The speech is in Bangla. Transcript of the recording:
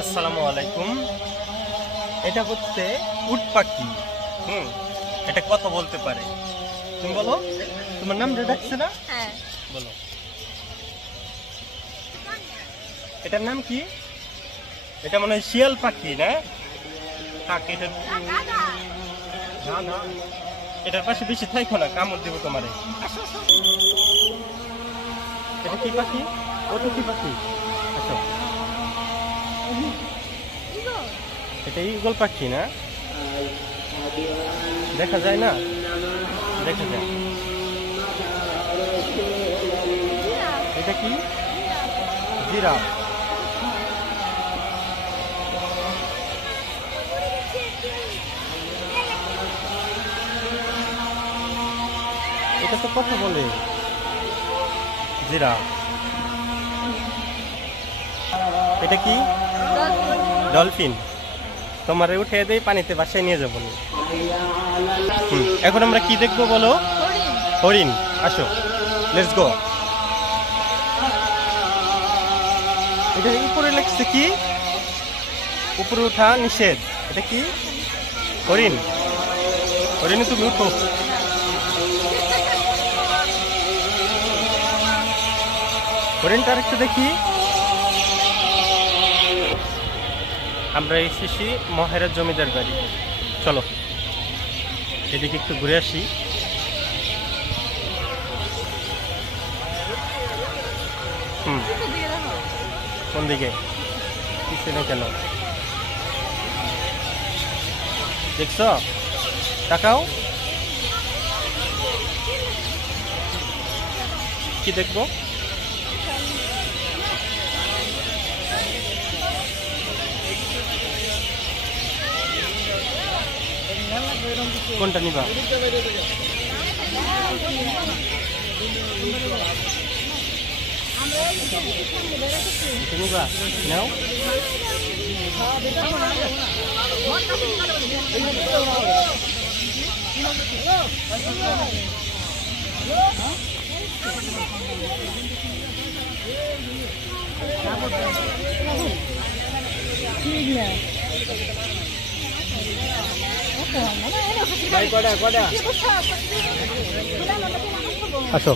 আসসালামু আলাইকুম। এটা হচ্ছে উট পাখি। এটা কথা বলতে পারে। তুমি বলো, তোমার নাম ডাকছে না? হ্যাঁ, বলো, এটার নাম কি? এটা মনে হয় শিয়াল পাখি না? থাক, এটা না না, এটার পাশে বেশি থাইকো না, কামড় দিব তোমারে। এটা কি পাখি? ওটা কি পাখি? আচ্ছা, এটা ঈগল পাখি না? দেখা যায় না? দেখা যায়। এটা কি? জিরাফ। এটা তো কথা বলে। জিরাফ। এটা কি? ডলফিন। তোমারে উঠে দেই, পানিতে বাসায় নিয়ে যাবো। এখন আমরা কি দেখবো বলো? হরিণ। আসো, লেটস গো। এটা উপরে লেখছে কি? উপরে উঠা নিষেধ। এটা কি? হরিণ। হরিণ, তুমি উঠো। হরিণটা আরেকটু দেখি। আমরা এসেছি মহেরা জমিদার বাড়ি। চলো এদিকে একটু ঘুরে আসি। কোন দিকে? পিছনে কেন? দেখছ? তাকাও। কি দেখবো? কোনটা নিবা? নিবা, নাও। আসো।